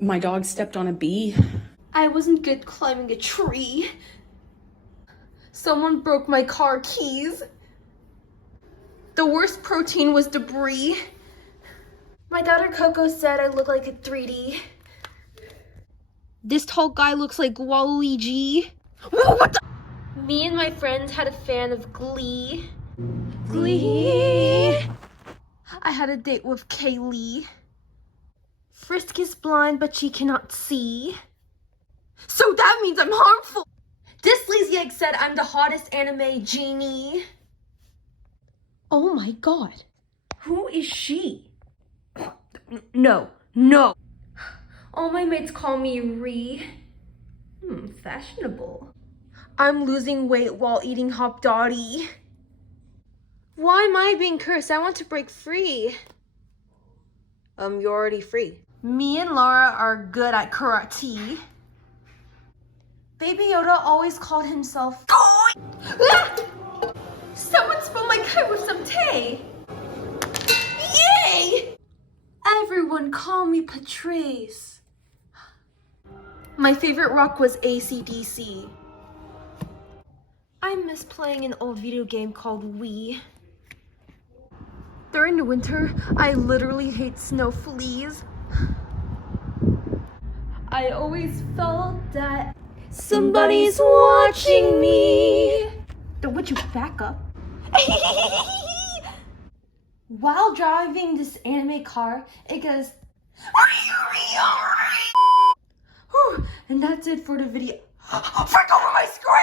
My dog stepped on a bee. I wasn't good climbing a tree. Someone broke my car keys. The worst protein was debris. My daughter Coco said I look like a 3D. This tall guy looks like Waluigi. Whoa, what the? Me and my friends had a fan of Glee. Glee. I had a date with Kaylee. Frisk is blind, but she cannot see. So that means I'm harmful. This lazy egg said I'm the hottest anime genie. Oh my god. Who is she? No. All my mates call me Ree. Fashionable. I'm losing weight while eating Hop Dotty. Why am I being cursed? I want to break free. You're already free. Me and Laura are good at karate. Baby Yoda always called himself Toy. Ah! Someone spilled my cut with some tea. Yay! Everyone call me Patrice. My favorite rock was AC/DC. I miss playing an old video game called Wii. During the winter, I literally hate snow fleas. I always felt that somebody's watching me. Would you back up? While driving this anime car, it goes. Whew, and that's it for the video. Frick over my screen!